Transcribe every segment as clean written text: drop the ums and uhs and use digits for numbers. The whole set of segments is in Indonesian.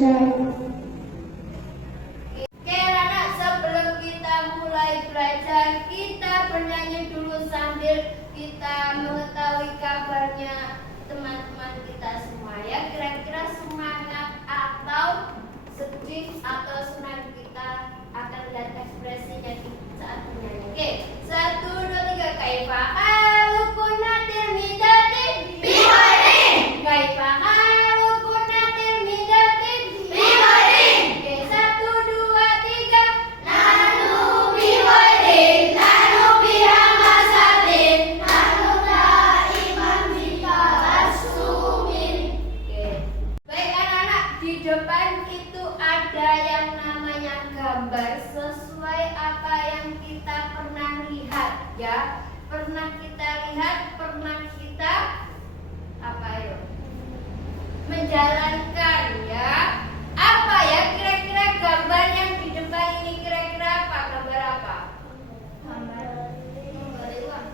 selesai. Oke anak, sebelum kita mulai belajar, kita bernyanyi dulu sambil kita mengetahui kabarnya teman-teman kita semua ya. Kira-kira semangat atau sedih atau senang, kita akan lihat ekspresinya saat bernyanyi. Oke, 1, 2, 3. Kaifa halukuna tirmidati bihairin. Kaifa halukuna tirmidati bihairin. Oke, 1, 2, 3. Nanu bihairin, nanu bihamasatin, nanu daiman bika asumin. Oke, baik anak-anak, di depan itu ada yang namanya gambar sesuai apa yang kita pernah lihat ya. Pernah kita lihat, pernah kita apa ya? Menjalankan ya. Apa ya kira-kira gambar yang di depan ini, kira-kira apa? Gambar apa? Gambar uang.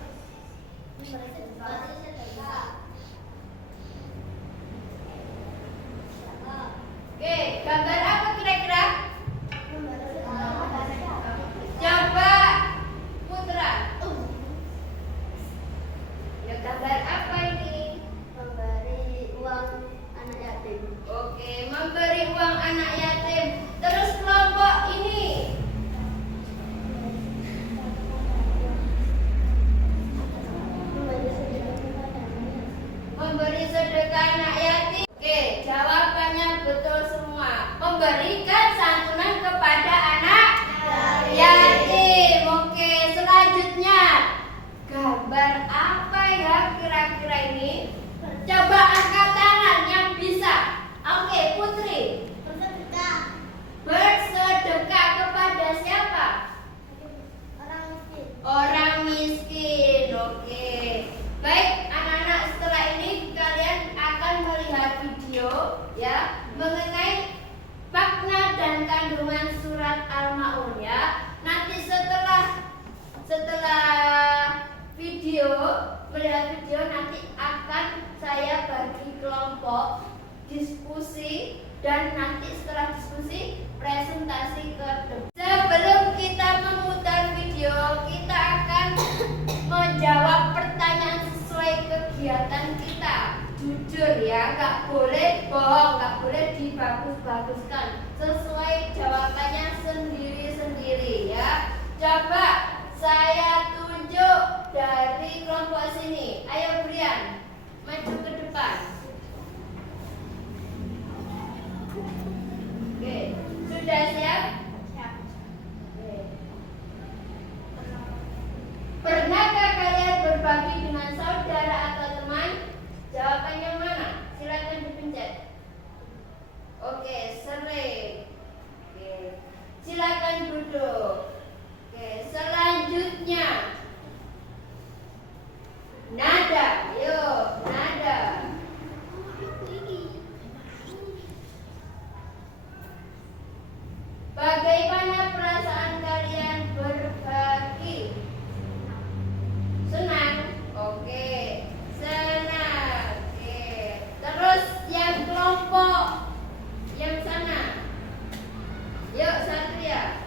Oke, gambar apa kira-kira? Coba Putra. Ya, gambar apa ini? Memberi uang anak yatim. Oke, memberi uang anak yatim. Terus kelompok ini. Memberi sedekah anak yatim. Oke, jawabannya betul semua. Memberikan santunan kepada anak yatim. Oke, selanjutnya gambar apa ya kira-kira ini? Coba angkat tangan yang bisa. Oke, Putri. Bersedekah kepada siapa? Orang miskin. Oke. Baik, anak-anak, setelah ini kalian akan melihat video ya mengenai makna dan kandungan surat Al-Maun ya. Nanti setelah melihat video nanti akan saya bagi kelompok diskusi dan nanti setelah diskusi presentasi ke depan. Sebelum kita memutar video, kita akan menjawab pertanyaan sesuai kegiatan kita. Jujur ya, nggak boleh bohong, nggak boleh dibagus-baguskan. Sesuai jawabannya sendiri-sendiri ya. Coba saya tunjuk dari kelompok sini. Ayo Brian, maju ke depan. Oke, sudah siap? Oke. Pernahkah kalian berbagi dengan saudara atau teman? Jawabannya mana? Silakan dipencet. Oke, sering. Oke, silakan duduk. Oke, selanjutnya nada. Yuk, nada. Bagaimana perasaan kalian berbagi? Senang? Oke, senang. Oke. Terus yang kelompok yang sana. Yuk, Satria.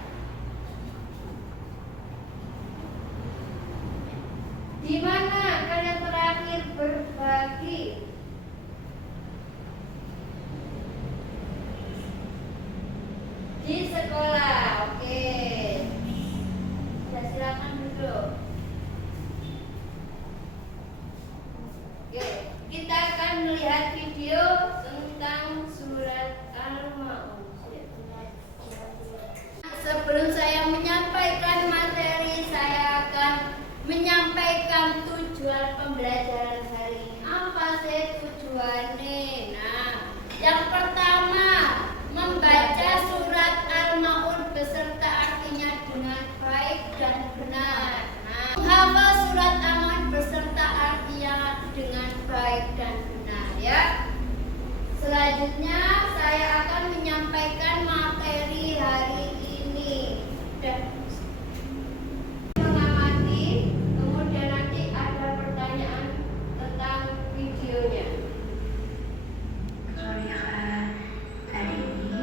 Di mana kalian terakhir berbagi? Di sekolah. Oke. Ya, silakan duduk. Oke, kita akan melihat video tentang surat Al-Maun. Sebelum saya menyampaikan materi, saya akan menyampaikan tujuan pembelajaran hari ini. Apa sih tujuannya? Nah, yang pertama, membaca surat Al-Maun beserta artinya dengan baik dan benar. Nah, menghafal surat Al-Maun beserta artinya dengan baik dan benar ya. Selanjutnya saya akan menyampaikan materi hari ini. Dan mengamati, kemudian nanti ada pertanyaan tentang videonya. Sorry Kak, hari ini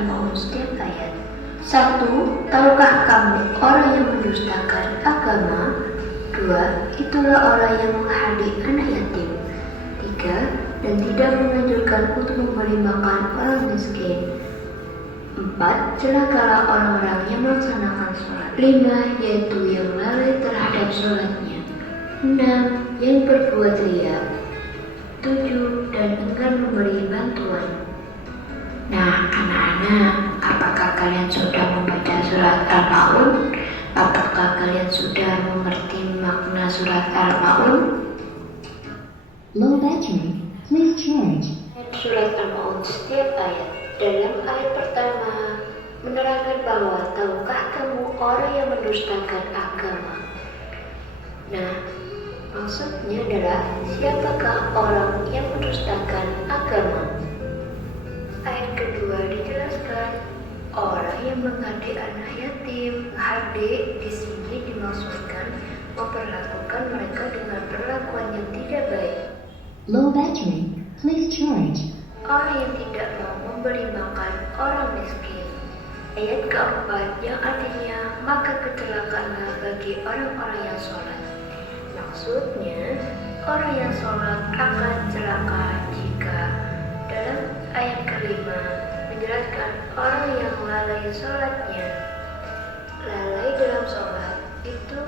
Al-Maun setiap ayat. 1. Tahukah kamu orang yang mendustakan agama? 2. Itulah orang yang menghardik anak yatim. 3. Dan tidak menganjurkan untuk memberi makan orang miskin. 4. Celakalah orang-orang yang melaksanakan sholat. 5. Yaitu yang lalai terhadap sholatnya. 6. Yang berbuat riya. 7. Dan enggan memberi bantuan. Nah, anak-anak, apakah kalian sudah membaca surat Al-Maun? Apakah kalian sudah mengerti makna surat Al-Maun? Low battery. Please charge. Surat Al-Maun setiap ayat. Dalam ayat pertama, menerangkan bahwa tahukah kamu orang yang mendustakan agama? Nah, maksudnya adalah siapakah orang yang mendustakan agama? Ayat kedua dijelaskan orang yang menghardik anak yatim. Hardik di sini dimaksudkan memperlakukan mereka dengan perlakuan yang tidak baik. Low battery. Please charge. Orang yang tidak mau memberi makan orang miskin. Ayat keempat yang artinya maka kecelakaanlah bagi orang-orang yang sholat. Maksudnya orang yang sholat akan celaka jika dalam ayat kelima menjelaskan orang yang lalai sholatnya. Lalai dalam sholat itu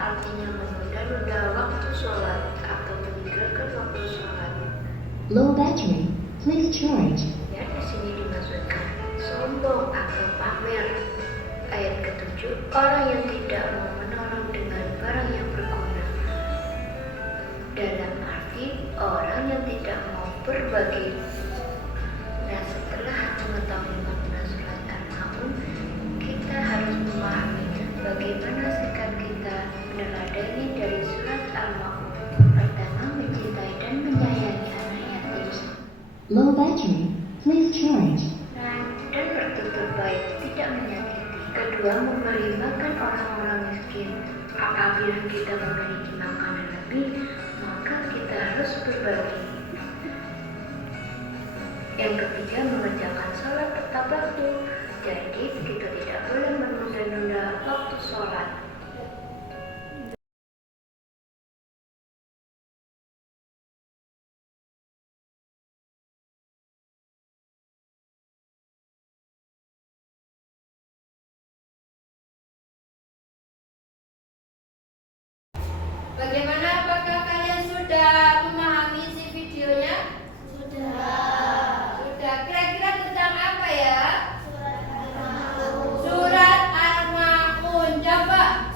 artinya menunda-nunda waktu sholat atau meninggalkan waktu sholat. Low battery. Please charge. Dan di sini dimaksudkan sombong atau pamer. Ayat ketujuh, orang yang tidak mau menolong dengan barang yang berguna. Dalam arti orang yang tidak mau berbagi. Nah, setelah mengetahui makna surat Al-Maun, kita harus memahami bagaimana sikap kita meneladani dari surat Al-Maun. Pertama, mencintai dan menyayangi anak yatim. Low battery. Please charge. Dan bertutur baik, tidak menyakiti. Kedua, memberi makan orang-orang miskin. Apabila kita memiliki makanan lebih, maka kita harus berbagi. Yang ketiga, mengerjakan sholat tepat waktu. Jadi, kita tidak boleh menunda-nunda waktu sholat. Bagaimana, apakah kalian sudah memahami isi videonya? Sudah. Sudah. Kira-kira tentang apa ya? Surat Al-Maun. Surat Al-Maun. Coba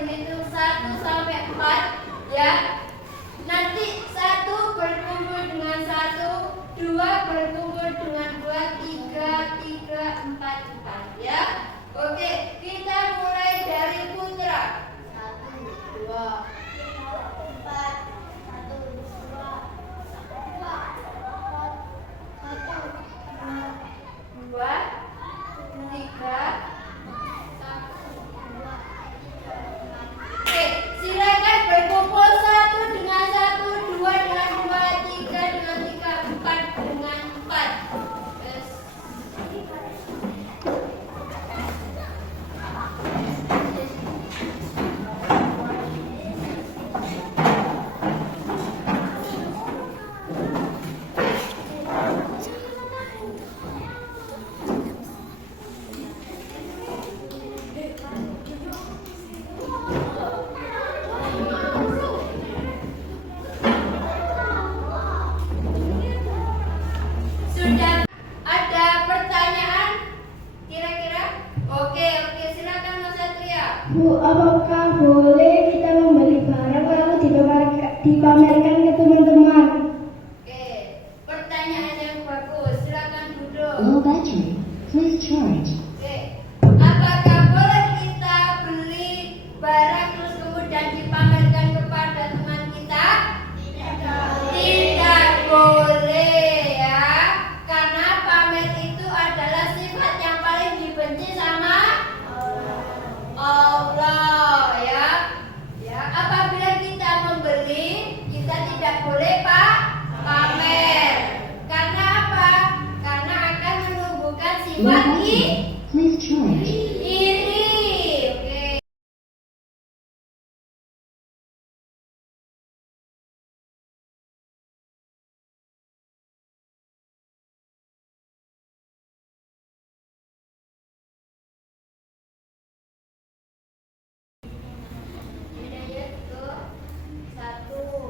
berhitung 1 sampai 4 ya. Nanti 1 berkumpul dengan 1, 2 berkumpul dengan 2, 3, 4 ya. Oke, kita mulai dari Putra. 1, 2, 4, 1, 2, 3. Oke, silakan berkumpul 1 dengan 1, 2 dengan 2, 3 dengan 3, 4 dengan 4. Yes. Sudah ada pertanyaan kira-kira? Oke, silakan Mas Satria. Bu, apakah boleh kita membeli barang lalu dipamerkan ke teman-teman? Oke, pertanyaan yang bagus. Silakan duduk. Low battery. Please charge. Oke, apakah boleh kita beli barang terus kemudian dipamerkan kepada teman kita? Tidak boleh ya, karena pamer itu adalah sifat yang paling dibenci sama Allah ya. Ya, apabila kita membeli, kita tidak boleh pamer. Karena apa? Karena akan menumbuhkan Low sifat battery. Please charge. iri. Oke. Hidayat ke 1.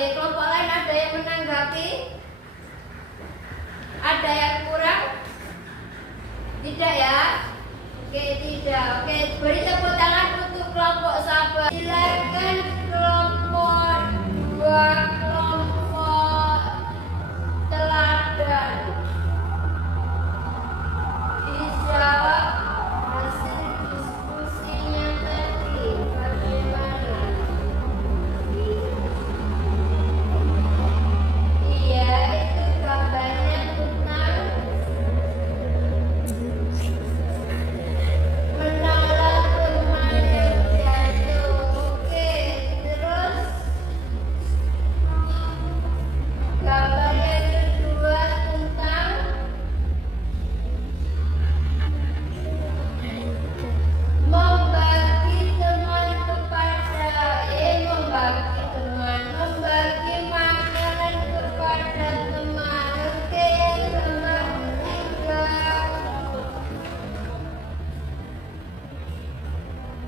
dari kelompok lain ada yang menanggapi? Ada yang kurang? Tidak ya? Oke, tidak. Oke, beri tepuk tangan untuk kelompok sahabat. Silakan kelompok 2, kelompok teladan. Dijawab hasil diskusinya tadi bagaimana? Iya, itu gambarnya tentang menolong teman yang jatuh. Oke, terus gambar yang kedua tentang membagi teman membagi teman, membagi makanan kepada teman. Oke, yang nomor 3,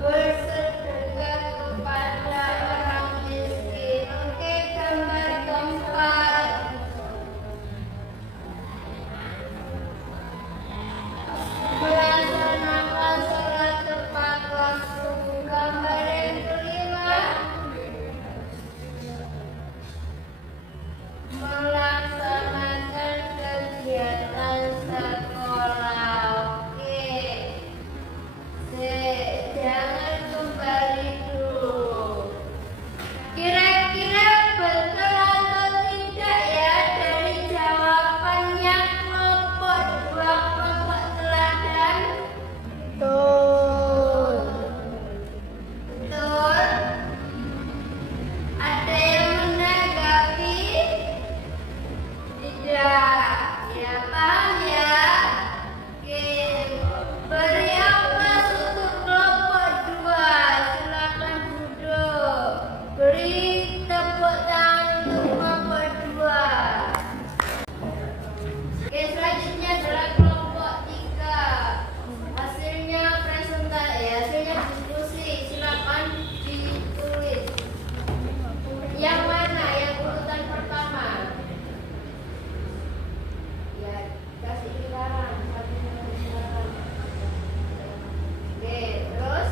bersedekah kepada orang miskin. Oke, gambar keempat, melaksanakan sholat tepat waktu. Gambar yang kelima, melaksanakan kegiatan sekolah. Oke, jangan kembali dulu. Kira-kira betul atau tidak ya dari jawabannya kelompok 2, kelompok teladan? Betul. Betul. Ada yang menanggapi? Tidak. Ya, paham ya? Oke. Beri aplaus untuk kelompok 2. Silakan duduk. Beri tepuk tangan untuk kelompok 2. Oke, selanjutnya adalah kelompok 3. Hasilnya presentasi, hasilnya diskusi. Silakan ditulis. Yang mana? Yang urutan pertama. Ya, kasih ilaran. Oke, terus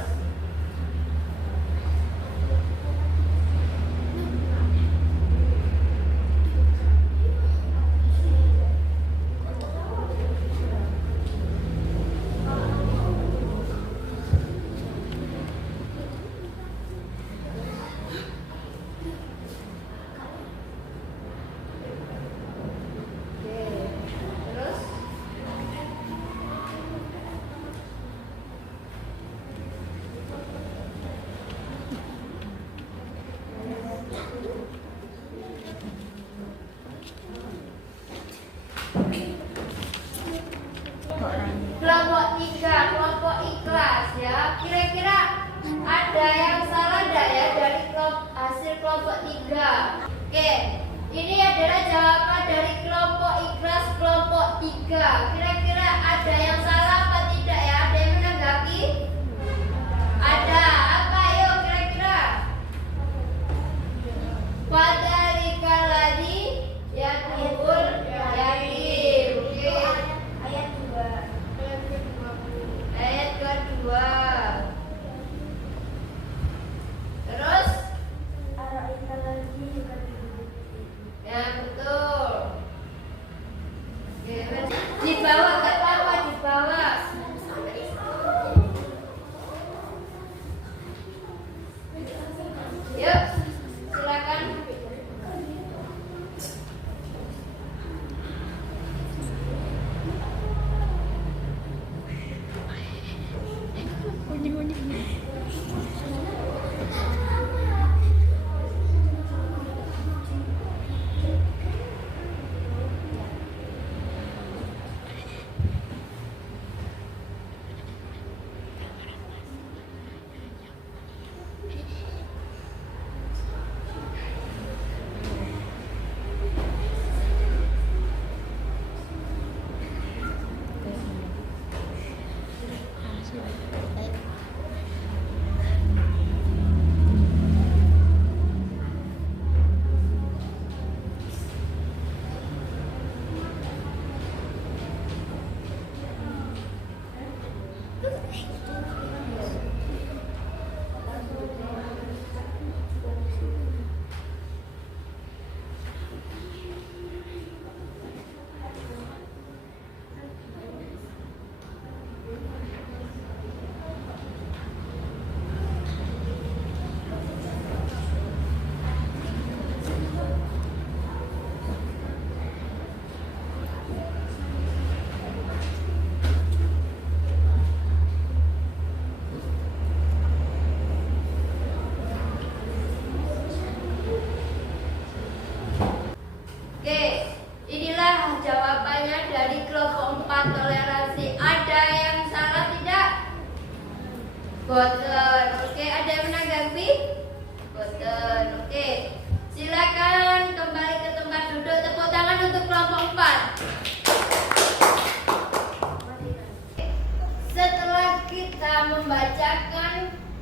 kelompok 3, kelompok ikhlas ya. Kira-kira ada yang salah enggak ya dari hasil kelompok 3? Oke, ini adalah jawaban dari kelompok ikhlas kelompok 3. Kira-kira ada yang salah apa tidak ya? Ada yang menanggapi? Ada. Apa yuk kira-kira? Fadzalika ladzi yaqul yatim. Oke. Ayat kedua. Terus? Ya, betul. Oke, di bawah nggak apa-apa, di bawah.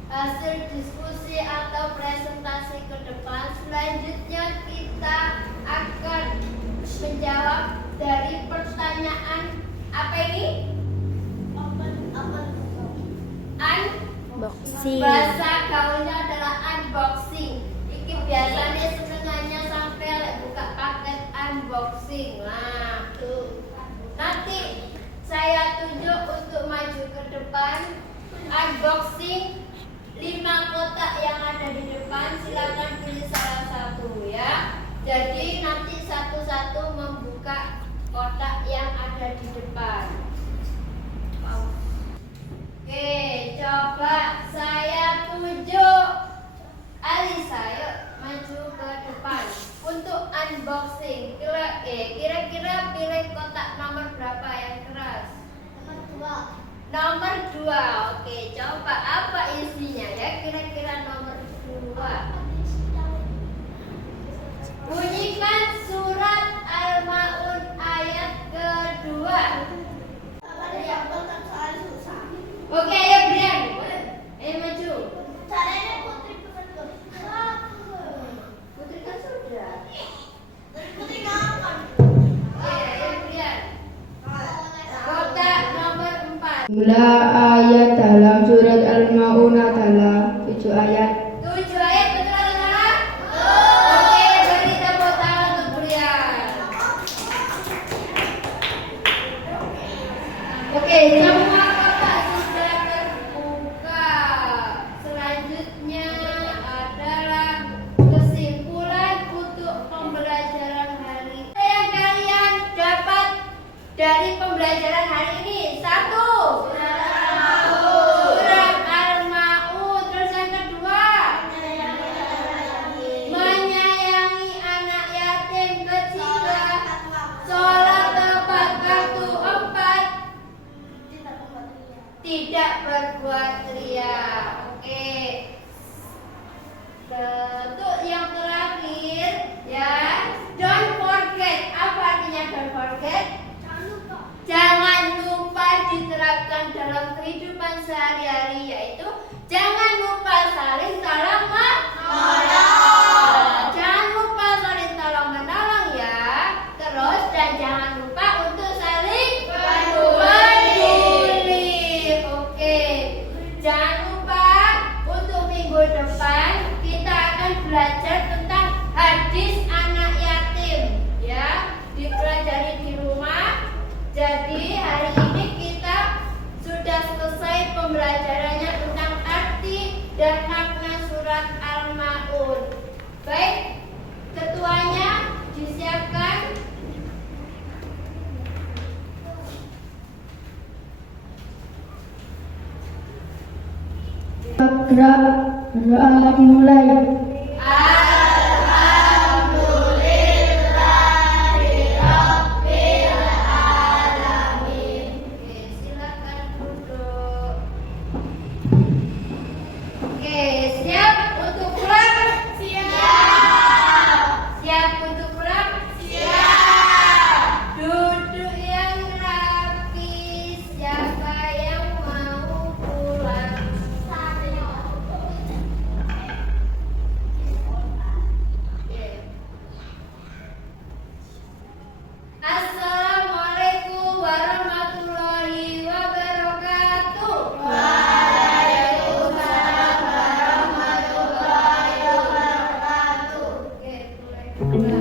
hasil diskusi atau presentasi ke depan. Selanjutnya kita akan menjawab dari pertanyaan apa ini? Unboxing. Bahasa gaulnya adalah unboxing. Iki biasanya senengannya sampai buka paket unboxing. Nah, tuh. Nanti saya tunjuk untuk maju ke depan. Unboxing 5 kotak yang ada di depan. Silakan pilih salah satu ya. Jadi nanti satu-satu membuka kotak yang ada di depan. Oke, coba saya tunjuk. Alisa, yuk maju ke depan untuk unboxing. Kira-kira pilih kotak nomor berapa yang keras? Nomor 2. Oke, coba apa isinya ya? Kira-kira nomor 2. Bunyikan surat Al-Maun ayat kedua. Oke, ayo Brian. Ayo maju. Putri kan sudah. Oke, ayo Brian. Kotak nomor 4. Jumlah ayat dalam surat Al-Maun adalah 7 ayat. 7 ayat, betul atau salah? Oke, beri tepuk tangan untuk Brian. Oke, semua kotak sudah terbuka. Selanjutnya adalah kesimpulan untuk pembelajaran hari. Yang kalian dapat dari pembelajaran hari ini. 1. Surat Al-Maun. Terus yang kedua, menyayangi anak yatim. Ketiga, sholat tepat waktu. 4, tidak berbuat ria. Oke. Untuk yang terakhir ya, don't forget. Apa artinya don't forget? Jangan lupa diterapkan dalam kehidupan sehari-hari, yaitu jangan lupa saling tolong menolong. Jangan lupa saling tolong menolong ya. Terus dan jangan lupa untuk saling peduli. Oke. Jangan lupa untuk minggu depan kita akan belajar tentang hadis anak yatim ya. Dipelajari di rumah. Jadi hari ini kita sudah selesai pembelajarannya tentang arti dan makna surat Al-Maun. Baik, ketuanya disiapkan. Gerak dimulai. Oke, silakan duduk. Oke, siap untuk pulang? Siap. Siap untuk pulang? Siap. Duduk yang rapi. Siapa yang mau pulang? Assalamualaikum warahmatullahi wabarakatuh. Waalaikumsalam warahmatullahi wabarakatuh. Oke, mulai.